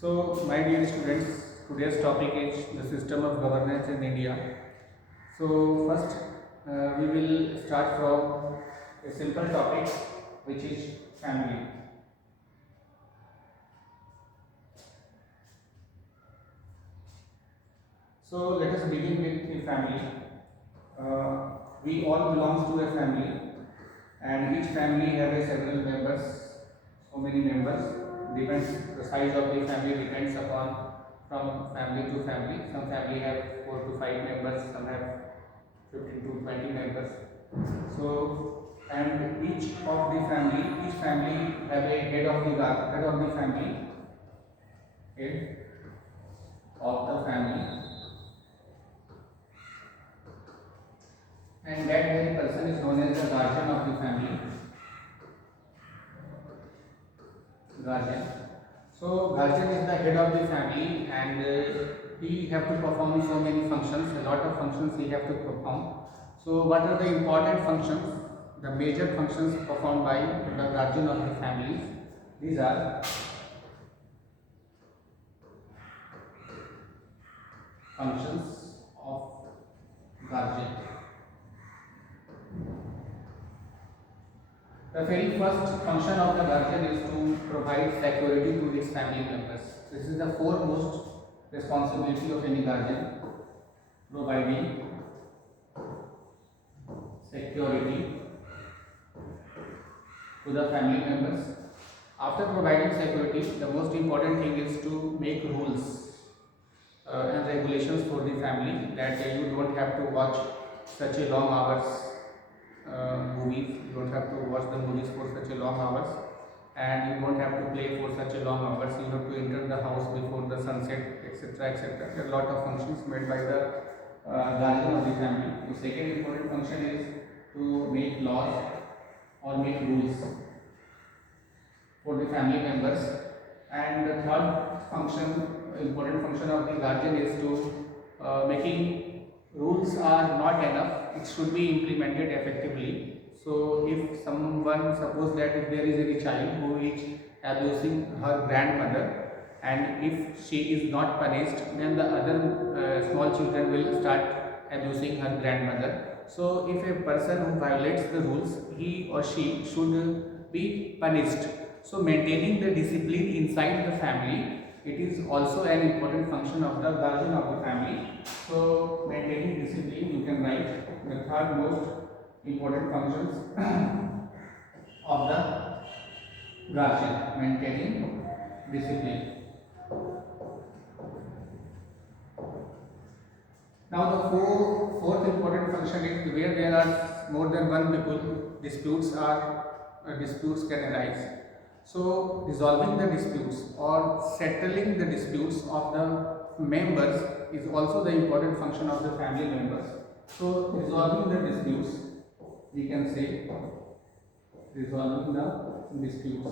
So, my dear students, today's topic is the system of governance in India. So, first we will start from a simple topic which is family. So, let us begin with the family. We all belong to a family, and each family have a several members, so many members. Depends the size of the family depends upon from family to family. Some family have 4 to 5 members, some have 15 to 20 members. So, and each family have a head of the family, head of the family, and that very person is known as the guardian of the family. Guardian. So guardian is the head of the family, and he have to perform so many functions. A lot of functions he have to perform. So what are the important functions? The major functions performed by the guardian of the family. These are functions of guardian. The very first function of the guardian is to provide security to his family members. This is the foremost responsibility of any guardian, providing security to the family members. After providing security, the most important thing is to make rules and regulations for the family, that you don't have to watch such a long hours movies, you don't have to watch the movies for such a long hours, and you don't have to play for such a long hours. You have to enter the house before the sunset, etc., etc. There are a lot of functions made by the guardian of the family. The second important function is to make laws or make rules for the family members, and the third important function of the guardian is to making rules are not enough, it should be implemented effectively. So if someone, suppose that if there is any child who is abusing her grandmother, and if she is not punished, then the other small children will start abusing her grandmother. So if a person who violates the rules, he or she should be punished. So maintaining the discipline inside the family, it is also an important function of the guardian of the family. So maintaining discipline, you can write the third most important functions of the guardian, maintaining discipline. Now the fourth important function is where there are more than one people, disputes can arise. So resolving the disputes or settling the disputes of the members is also the important function of the family members. So resolving the disputes, we can say resolving the disputes.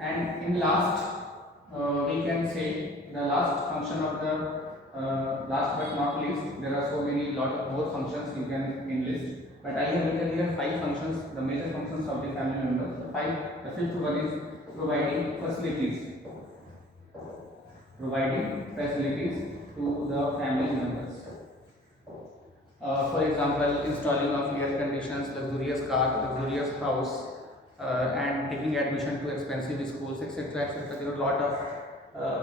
And in last, we can say the last function of the last but not least, there are so many lot of more functions you can enlist, but I have written here 5 functions, the major functions of the family members. The fifth one is providing facilities to the family members. For example, installing of air conditions, luxurious car, luxurious house, and taking admission to expensive schools, etc., etc. There are a lot of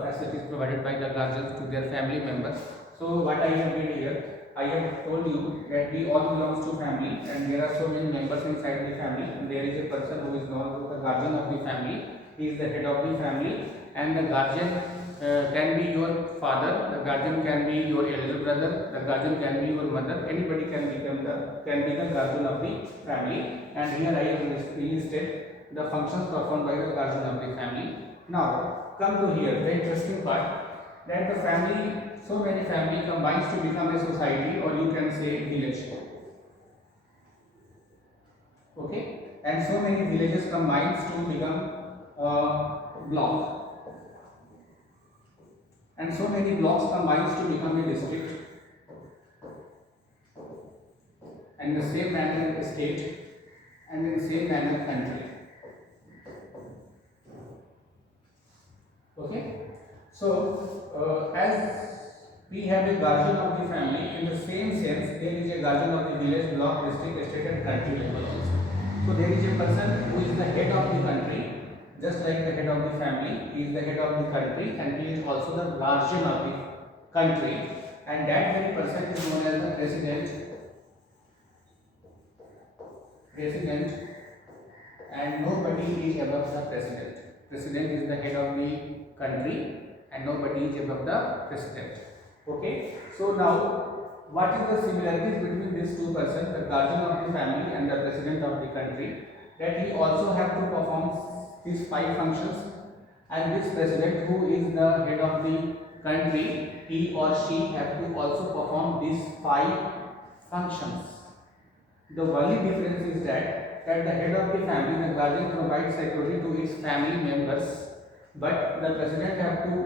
facilities provided by the guardians to their family members. So what I have made here, I have told you that we all belongs to family, and there are so many members inside the family, and there is a person who is known as the guardian of the family. He is the head of the family, and the guardian can be your father, the guardian can be your elder brother, the guardian can be your mother. Anybody can be the guardian of the family. And here I have listed the functions performed by the guardian of the family. Now come to here, the interesting part, that the family, so many family combines to become a society, or you can say village. Okay, and so many villages combines to become a block. And so many blocks combines to become a district, and the same manner state, and in the same manner country. have a guardian of the family. In the same sense, there is a guardian of the village, block, district, state and country level also. So there is a person who is the head of the country, just like the head of the family. He is the head of the country and he is also the guardian of the country, and that very person is known as the president, and nobody is above the president. President is the head of the country and nobody is above the president. Okay, so now what is the similarities between these two persons, the guardian of the family and the president of the country? That he also have to perform his 5 functions, and this president who is the head of the country, he or she have to also perform these 5 functions. The only difference is that the head of the family, the guardian, provides security to its family members, but the president have the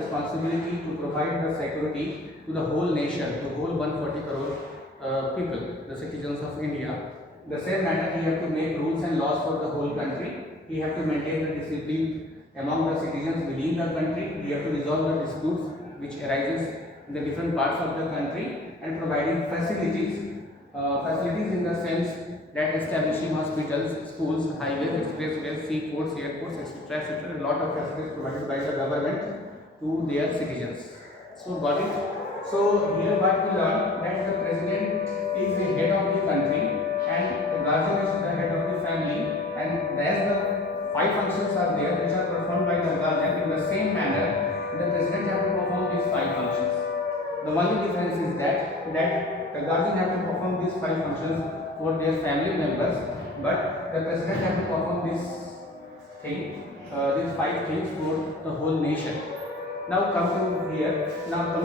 responsibility to provide the security to the whole nation, to whole 140 crore people, the citizens of India. The same manner, he have to make rules and laws for the whole country. He have to maintain the discipline among the citizens within the country. He have to resolve the disputes which arises in the different parts of the country, and providing facilities in the sense that establishing hospitals, schools, highways, expressways, seaports, airports, etc., etc. A lot of facilities provided by the government to their citizens. So got it? So here what we learn, that the president is the head of the country and the guardian is the head of the family, and as the 5 functions are there which are performed by the guardian, in the same manner the president have to perform these 5 functions. The only difference is that the guardian have to perform these 5 functions for their family members, but the president have to perform these 5 things for the whole nation. Now come to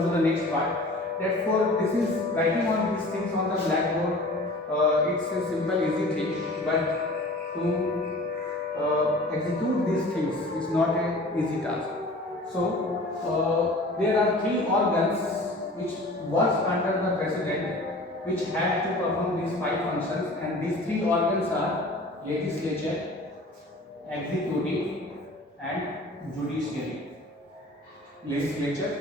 the next part. Therefore, this is writing on these things on the blackboard. It's a simple, easy thing, but to execute these things is not an easy task. So there are 3 organs which works under the president, which had to perform these 5 functions, and these 3 organs are legislature, executive and judiciary. Legislature,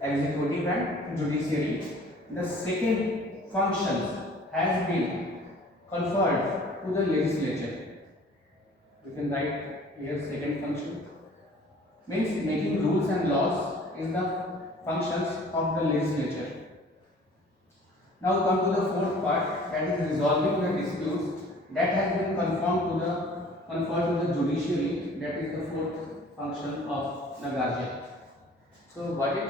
executive and judiciary. The second function has been conferred to the legislature. We can write here second function. Means making rules and laws is the functions of the legislature. Now come to the 4th part, that is resolving the disputes, that has been conferred to the judiciary. That is the 4th function of the guardian. So got it?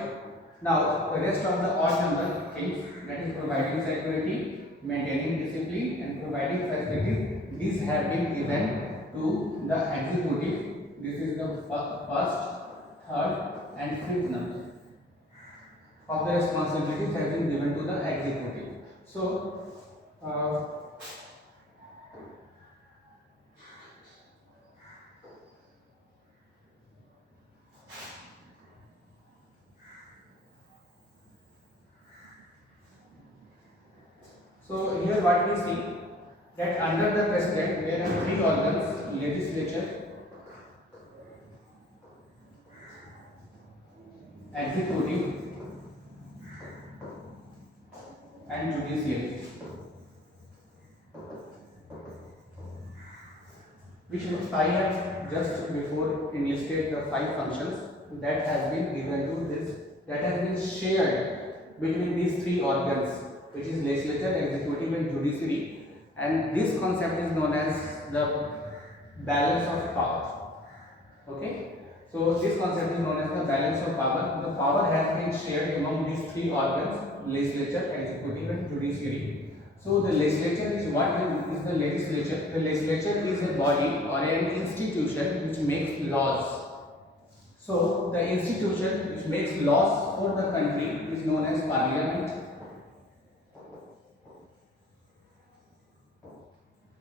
Now the rest of the odd number things, that is providing security, maintaining discipline and providing facilities, these have been given to the executive. This is the 1st, 3rd and 5th number of the responsibilities have been given to the executive. So here what we see, that under the president there are 3 organs: legislature, executive and judiciary, which I have just before enlisted the 5 functions that has been given to this, that has been shared between these 3 organs, which is legislature, executive and judiciary, and this concept is known as the balance of power. Okay, so this concept is known as the balance of power. The power has been shared among these 3 organs: legislature, executive and judiciary. So the legislature is what is the legislature? The legislature is a body or an institution which makes laws. So the institution which makes laws for the country is known as parliament,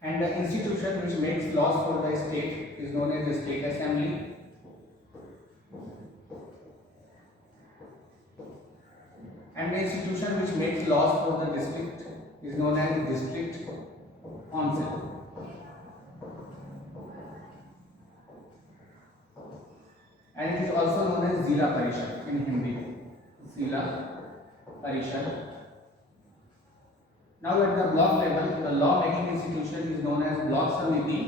and the institution which makes laws for the state is known as the state assembly, and the institution which makes laws for the district is known as district council. And it is also known as Zilla Parishad in Hindi. Sila Parishad. Now at the block level, the law making institution is known as Block Samiti,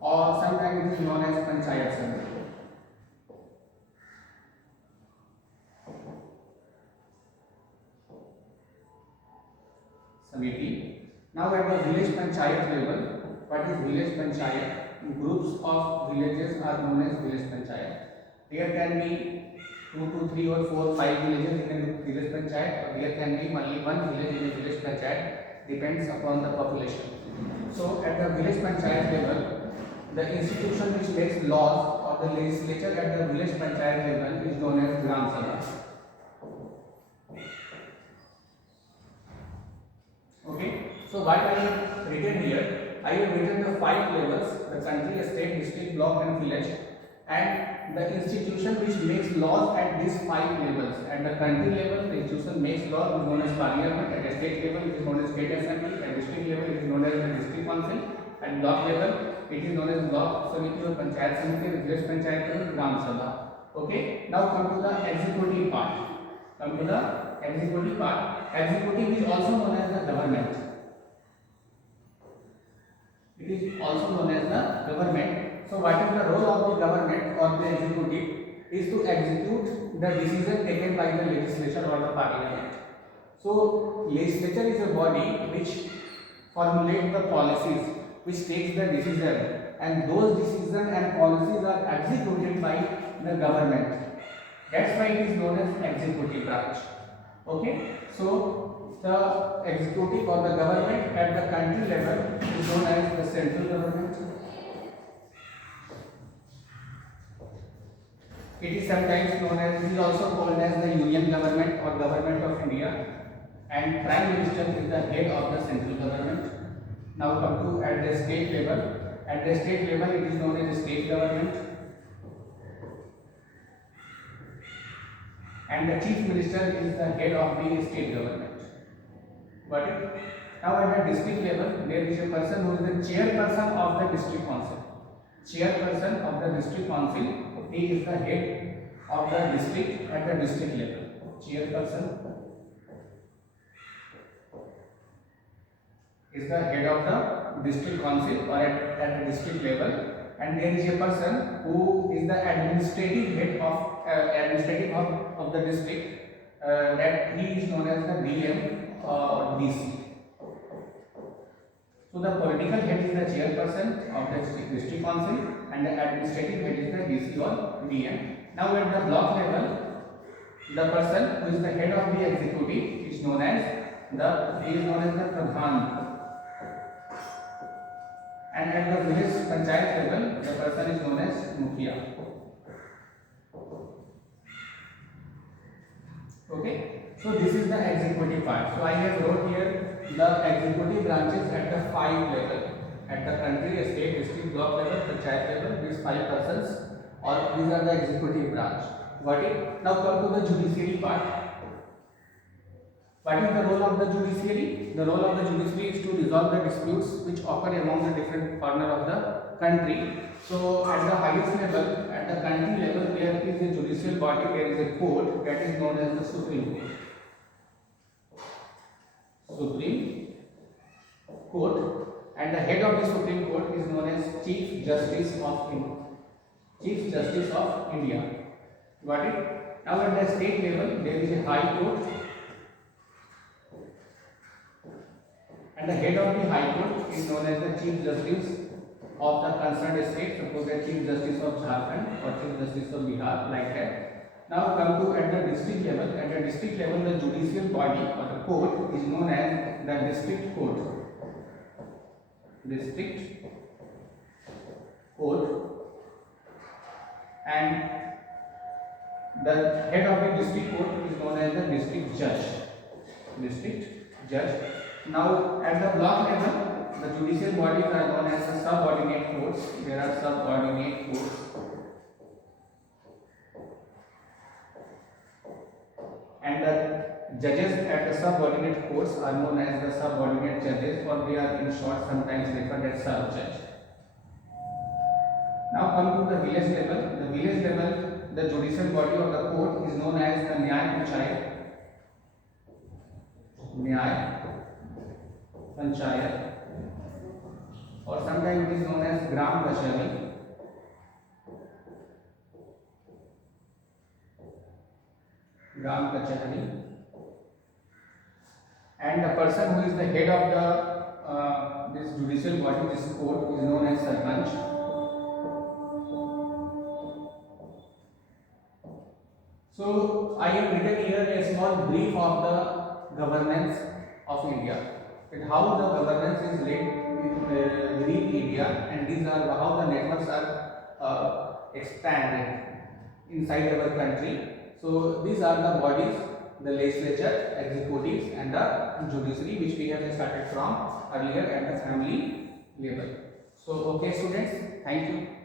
or sometimes it is known as Panchayat Samiti. Now at the village panchayat level, what is village panchayat? Groups of villages are known as village panchayat. There can be 2 to 3 or 4, 5 villages in a village panchayat, or there can be only one village in a village panchayat, depends upon the population. So at the village panchayat level, the institution which makes laws or the legislature at the village panchayat level is known as Gram Sabha. Okay, so what I have written here, I have written the 5 levels: the country, state, district, block and village, and the institution which makes laws at these 5 levels. At the country level, the institution makes laws is known as parliament; at the state level, it is known as state assembly; at district level, it is known as the district council; at block level, it is known as block samiti or panchayat samiti; at village panchayat level, gram sabha. Okay, now come to the executive part. Executive is also known as the government. It is also known as the government. So what is the role of the government or the executive? Is to execute the decision taken by the legislature or the parliament. So legislature is a body which formulates the policies, which takes the decision, and those decisions and policies are executed by the government. That's why it is known as executive branch. Okay, so the executive or the government at the country level is known as the central government. It is sometimes known as, it is also called as the union government or government of India, and prime minister is the head of the central government. Now come to at the state level. At the state level, it is known as the state government, and the chief minister is the head of the state government. Got it? Now at the district level, there is a person who is the chairperson of the district council. Chairperson of the district council, he is the head of the district at the district level. Chairperson is the head of the district council or at the district level, and there is a person who is the administrative head of the district, that he is known as the DM or DC. So the political head is the chairperson of the district council, and the administrative head is the DC or DM. Now at the block level, the person who is the head of the executive is known as the Pradhan. And at the village panchayat level, the person is known as Mukhiya. Okay, so this is the executive part. So I have wrote here the executive branches at the 5 level, at the country, state, district, block level, panchayat level. These 5 persons, or these are the executive branch. Got it? Now come to the judiciary part. What is the role of the judiciary? The role of the judiciary is to resolve the disputes which occur among the different corners of the country. So at the highest level, at the country level, there is a judicial body, there is a court that is known as the Supreme Court, and the head of the Supreme Court is known as Chief Justice of India. Got it? Now at the state level, there is a High Court, and the head of the High Court is known as the Chief Justice of the concerned state. Suppose the Chief Justice of Jharkhand or Chief Justice of Bihar, like that. Now come to at the district level. At the district level, the judicial body or the court is known as the district court. And the head of the district court is known as the district judge. Now at the block level, the judicial bodies are known as the subordinate courts. There are subordinate courts. And the judges at the subordinate courts are known as the subordinate judges, or they are in short sometimes referred as sub-judge. Now come to the village level. The village level, the judicial body of the court is known as the Nyay Panchayat. Nyay Panchayat, or sometimes it is known as Gram Kachari. Gram Kachari. And the person who is the head of the this judicial body, this court, is known as Sarpanch. So I have written here a small brief of the governance of India, and how the governance is led within India, and these are how the networks are expanded inside our country. So these are the bodies: the legislature, executives, and the judiciary, which we have started from earlier at the family level. So okay, students, thank you.